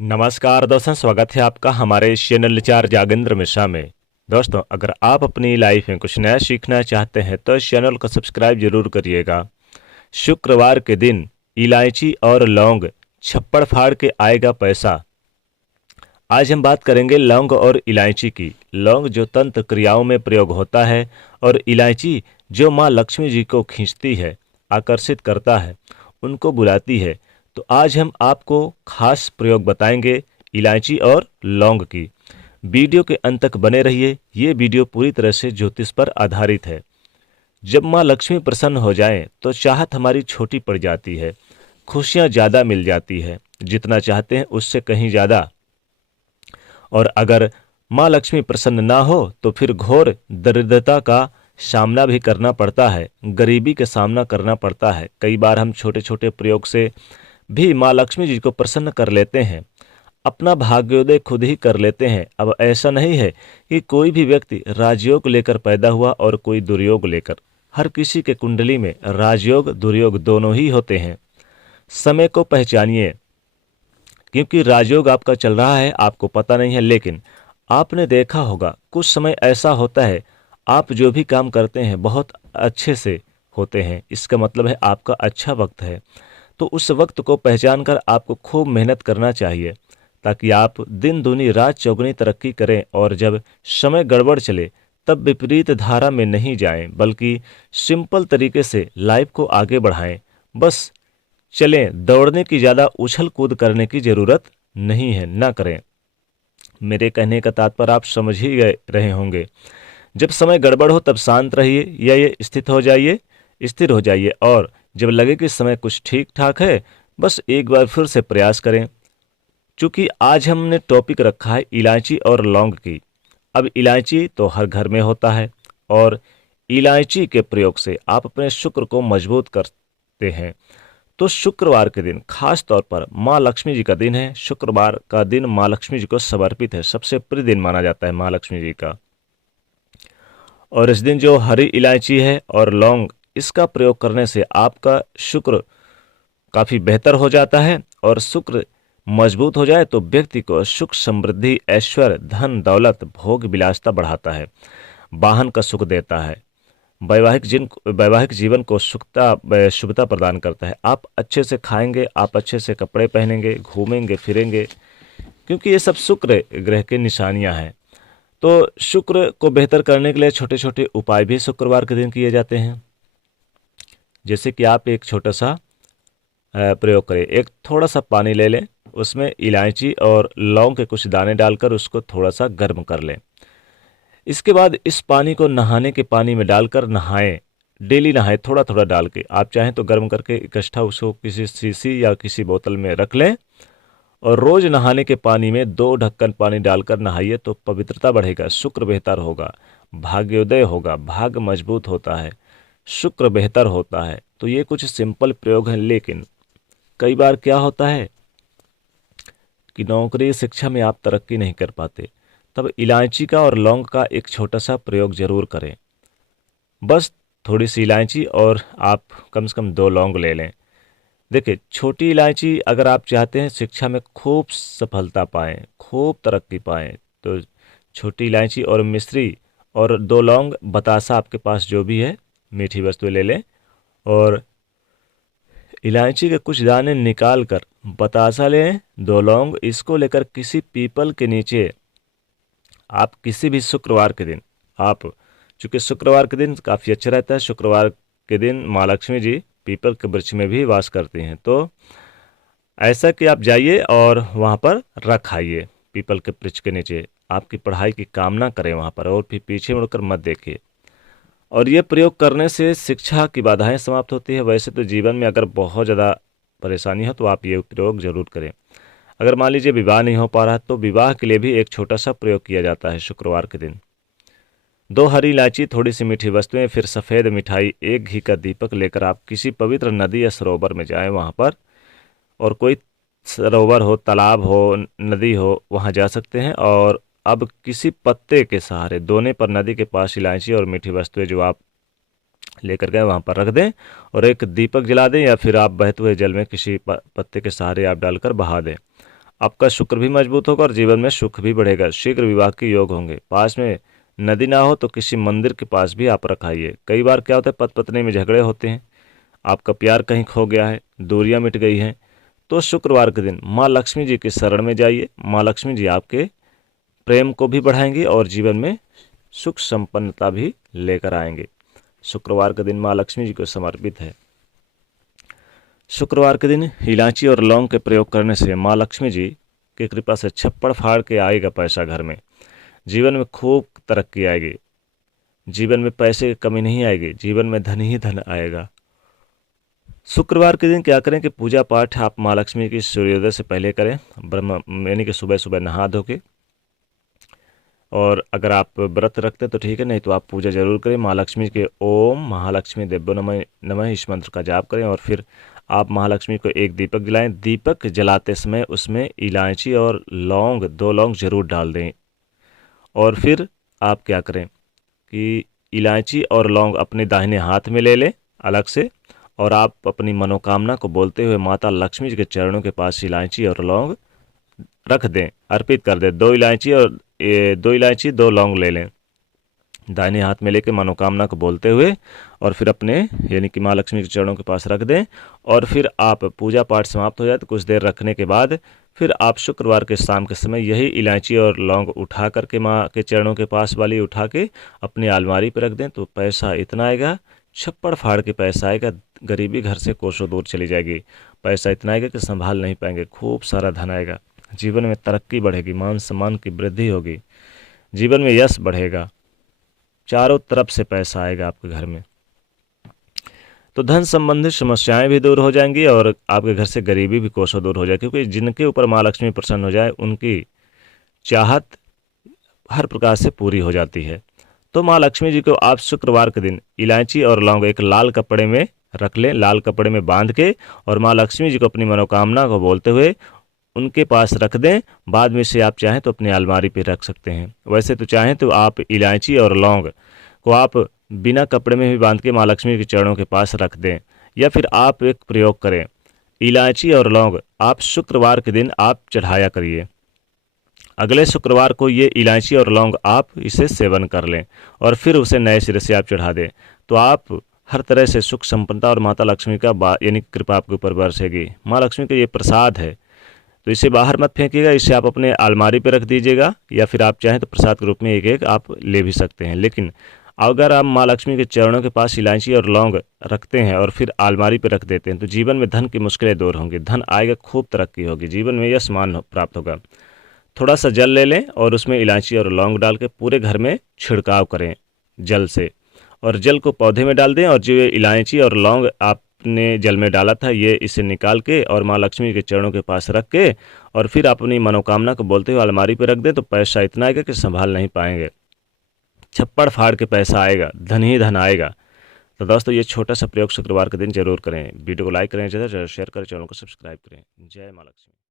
नमस्कार दोस्तों, स्वागत है आपका हमारे इस चैनल चार जागेंद्र मिश्रा में। दोस्तों, अगर आप अपनी लाइफ में कुछ नया सीखना चाहते हैं तो इस चैनल को सब्सक्राइब जरूर करिएगा। शुक्रवार के दिन इलायची और लौंग छप्पड़ फाड़ के आएगा पैसा। आज हम बात करेंगे लौंग और इलायची की। लौंग जो तंत्र क्रियाओं में प्रयोग होता है और इलायची जो माँ लक्ष्मी जी को खींचती है, आकर्षित करता है, उनको बुलाती है। तो आज हम आपको खास प्रयोग बताएंगे इलायची और लौंग की। वीडियो के अंत तक बने रहिए। ये वीडियो पूरी तरह से ज्योतिष पर आधारित है। जब माँ लक्ष्मी प्रसन्न हो जाएं तो चाहत हमारी छोटी पड़ जाती है, खुशियाँ ज़्यादा मिल जाती है, जितना चाहते हैं उससे कहीं ज़्यादा। और अगर माँ लक्ष्मी प्रसन्न ना हो तो फिर घोर दरिद्रता का सामना भी करना पड़ता है, गरीबी का सामना करना पड़ता है। कई बार हम छोटे छोटे प्रयोग से भी माँ लक्ष्मी जी को प्रसन्न कर लेते हैं, अपना भाग्योदय खुद ही कर लेते हैं। अब ऐसा नहीं है कि कोई भी व्यक्ति राजयोग लेकर पैदा हुआ और कोई दुर्योग लेकर। हर किसी के कुंडली में राजयोग दुर्योग दोनों ही होते हैं। समय को पहचानिए, क्योंकि राजयोग आपका चल रहा है, आपको पता नहीं है, लेकिन आपने देखा होगा कुछ समय ऐसा होता है आप जो भी काम करते हैं बहुत अच्छे से होते हैं। इसका मतलब है आपका अच्छा वक्त है। तो उस वक्त को पहचान कर आपको खूब मेहनत करना चाहिए, ताकि आप दिन दूनी रात चौगुनी तरक्की करें। और जब समय गड़बड़ चले तब विपरीत धारा में नहीं जाएं, बल्कि सिंपल तरीके से लाइफ को आगे बढ़ाएं। बस चलें, दौड़ने की ज़्यादा उछल कूद करने की ज़रूरत नहीं है, ना करें। मेरे कहने का तात्पर्य आप समझ ही गए रहे होंगे। जब समय गड़बड़ हो तब शांत रहिए या ये स्थिर हो जाइए, और जब लगे कि समय कुछ ठीक ठाक है, बस एक बार फिर से प्रयास करें। चूंकि आज हमने टॉपिक रखा है इलायची और लौंग की। अब इलायची तो हर घर में होता है, और इलायची के प्रयोग से आप अपने शुक्र को मजबूत करते हैं। तो शुक्रवार के दिन खास तौर पर माँ लक्ष्मी जी का दिन है। शुक्रवार का दिन माँ लक्ष्मी जी को समर्पित है, सबसे प्रिय दिन माना जाता है माँ लक्ष्मी जी का। और इस दिन जो हरी इलायची है और लौंग, इसका प्रयोग करने से आपका शुक्र काफ़ी बेहतर हो जाता है। और शुक्र मजबूत हो जाए तो व्यक्ति को सुख समृद्धि ऐश्वर्य धन दौलत भोग विलासता बढ़ाता है, वाहन का सुख देता है, वैवाहिक जीवन को शुभता प्रदान करता है। आप अच्छे से खाएंगे, आप अच्छे से कपड़े पहनेंगे, घूमेंगे फिरेंगे, क्योंकि ये सब शुक्र ग्रह की निशानियां हैं। तो शुक्र को बेहतर करने के लिए छोटे छोटे उपाय भी शुक्रवार के दिन किए जाते हैं। जैसे कि आप एक छोटा सा प्रयोग करें। एक थोड़ा सा पानी ले लें, उसमें इलायची और लौंग के कुछ दाने डालकर उसको थोड़ा सा गर्म कर लें। इसके बाद इस पानी को नहाने के पानी में डालकर नहाएं। डेली नहाएं, थोड़ा थोड़ा डाल के। आप चाहें तो गर्म करके इकट्ठा उसको किसी शीशी या किसी बोतल में रख लें, और रोज नहाने के पानी में 2 ढक्कन पानी डालकर नहाइए। तो पवित्रता बढ़ेगा, शुक्र बेहतर होगा, भाग्योदय होगा, भाग्य मजबूत होता है, शुक्र बेहतर होता है। तो ये कुछ सिंपल प्रयोग हैं, लेकिन कई बार क्या होता है कि नौकरी शिक्षा में आप तरक्की नहीं कर पाते, तब इलायची का और लौंग का एक छोटा सा प्रयोग जरूर करें। बस थोड़ी सी इलायची और आप कम से कम 2 लौंग ले लें। देखिए, छोटी इलायची अगर आप चाहते हैं शिक्षा में खूब सफलता पाएं, खूब तरक्की पाएं, तो छोटी इलायची और मिश्री और 2 लौंग, बतासा आपके पास जो भी है मीठी वस्तु ले लें, और इलायची के कुछ दाने निकाल कर बतासा लें, 2 लौंग, इसको लेकर किसी पीपल के नीचे आप किसी भी शुक्रवार के दिन, आप चूंकि शुक्रवार के दिन काफ़ी अच्छा रहता है, शुक्रवार के दिन माँ लक्ष्मी जी पीपल के वृक्ष में भी वास करती हैं। तो ऐसा कि आप जाइए और वहाँ पर रख आइए, पीपल के वृक्ष के नीचे। आपकी पढ़ाई की कामना करें वहाँ पर, और फिर पीछे मुड़कर मत देखिए। और ये प्रयोग करने से शिक्षा की बाधाएं समाप्त होती है। वैसे तो जीवन में अगर बहुत ज़्यादा परेशानी हो तो आप ये प्रयोग जरूर करें। अगर मान लीजिए विवाह नहीं हो पा रहा, तो विवाह के लिए भी एक छोटा सा प्रयोग किया जाता है शुक्रवार के दिन। 2 हरी इलायची, थोड़ी सी मीठी वस्तुएं, फिर सफ़ेद मिठाई, एक घी का दीपक लेकर आप किसी पवित्र नदी या सरोवर में जाएं वहाँ पर। और कोई सरोवर हो, तालाब हो, नदी हो, वहाँ जा सकते हैं। और अब किसी पत्ते के सहारे दोने पर नदी के पास इलायची और मीठी वस्तुएं जो आप लेकर गए वहाँ पर रख दें, और एक दीपक जला दें, या फिर आप बहते हुए जल में किसी पत्ते के सहारे आप डालकर बहा दें। आपका शुक्र भी मजबूत होगा और जीवन में सुख भी बढ़ेगा। शीघ्र विवाह के योग होंगे। पास में नदी ना हो तो किसी मंदिर के पास भी आप रखाइए। कई बार क्या होता है, पति पत्नी में झगड़े होते हैं, आपका प्यार कहीं खो गया है, दूरियां मिट गई हैं, तो शुक्रवार के दिन माँ लक्ष्मी जी की शरण में जाइए। माँ लक्ष्मी जी आपके प्रेम को भी बढ़ाएंगे और जीवन में सुख संपन्नता भी लेकर आएंगे। शुक्रवार का दिन माँ लक्ष्मी जी को समर्पित है। शुक्रवार के दिन इलायची और लौंग के प्रयोग करने से माँ लक्ष्मी जी की कृपा से छप्पड़ फाड़ के आएगा पैसा घर में। जीवन में खूब तरक्की आएगी। जीवन में पैसे की कमी नहीं आएगी, जीवन में धन ही धन आएगा। शुक्रवार के दिन क्या करें कि पूजा पाठ आप माँ लक्ष्मी की सूर्योदय से पहले करें, ब्रह्म यानी कि सुबह सुबह नहा धो के। और अगर आप व्रत रखते तो ठीक है, नहीं तो आप पूजा जरूर करें। माँ लक्ष्मी के ओम महालक्ष्मी देव्यो नमः नमः इस मंत्र का जाप करें और फिर आप महालक्ष्मी को एक दीपक जलाएं। दीपक जलाते समय उसमें इलायची और लौंग, 2 लौंग जरूर डाल दें। और फिर आप क्या करें कि इलायची और लौंग अपने दाहिने हाथ में ले लें अलग से, और आप अपनी मनोकामना को बोलते हुए माता लक्ष्मी जी के चरणों के पास इलायची और लौंग रख दें, अर्पित कर दें। 2 इलायची और 2 लौंग ले लें दाहिने हाथ में लेकर मनोकामना को बोलते हुए, और फिर अपने यानी कि माँ लक्ष्मी के चरणों के पास रख दें। और फिर आप पूजा पाठ समाप्त हो जाए तो कुछ देर रखने के बाद फिर आप शुक्रवार के शाम के समय यही इलायची और लौंग उठा करके माँ के चरणों के पास वाली उठा के अपनी अलमारी पर रख दें, तो पैसा इतना आएगा, छप्पड़ फाड़ के पैसा आएगा। गरीबी घर से कोसों दूर चली जाएगी। पैसा इतना आएगा कि संभाल नहीं पाएंगे। खूब सारा धन आएगा। जीवन में तरक्की बढ़ेगी, मान सम्मान की वृद्धि होगी, जीवन में यश बढ़ेगा, चारों तरफ से पैसा आएगा आपके घर में। तो धन संबंधित समस्याएं भी दूर हो जाएंगी और आपके घर से गरीबी भी कोसों दूर हो जाए, क्योंकि जिनके ऊपर माँ लक्ष्मी प्रसन्न हो जाए उनकी चाहत हर प्रकार से पूरी हो जाती है। तो माँ लक्ष्मी जी को आप शुक्रवार के दिन इलायची और लौंग एक लाल कपड़े में रख लें, लाल कपड़े में बांध के, और माँ लक्ष्मी जी को अपनी मनोकामना को बोलते हुए उनके पास रख दें। बाद में से आप चाहें तो अपनी अलमारी पे रख सकते हैं। वैसे तो चाहें तो आप इलायची और लौंग को आप बिना कपड़े में भी बांध के माँ लक्ष्मी के चरणों के पास रख दें, या फिर आप एक प्रयोग करें, इलायची और लौंग आप शुक्रवार के दिन आप चढ़ाया करिए। अगले शुक्रवार को ये इलायची और लौंग आप इसे सेवन कर लें और फिर उसे नए सिरे से आप चढ़ा दें, तो आप हर तरह से सुख संपन्नता और माता लक्ष्मी का यानी कृपा आपके ऊपर बरसेगी। माँ लक्ष्मी का ये प्रसाद है, तो इसे बाहर मत फेंकिएगा, इसे आप अपने अलमारी पे रख दीजिएगा, या फिर आप चाहें तो प्रसाद के रूप में एक एक आप ले भी सकते हैं। लेकिन अगर आप माँ लक्ष्मी के चरणों के पास इलायची और लौंग रखते हैं और फिर अलमारी पे रख देते हैं, तो जीवन में धन की मुश्किलें दूर होंगी, धन आएगा, खूब तरक्की होगी, जीवन में यश मान प्राप्त होगा। थोड़ा सा जल ले लें और उसमें इलायची और लौंग डाल के पूरे घर में छिड़काव करें जल से, और जल को पौधे में डाल दें, और जो इलायची और लौंग आपने जल में डाला था ये इसे निकाल के और माँ लक्ष्मी के चरणों के पास रख के, और फिर अपनी मनोकामना को बोलते हुए अलमारी पर रख दें, तो पैसा इतना आएगा कि संभाल नहीं पाएंगे। छप्पड़ फाड़ के पैसा आएगा, धन ही धन आएगा। तो दोस्तों ये छोटा सा प्रयोग शुक्रवार के दिन जरूर करें। वीडियो को लाइक करें, ज़्यादा से ज़्यादा शेयर करें, चैनल को सब्सक्राइब करें। जय माँ लक्ष्मी।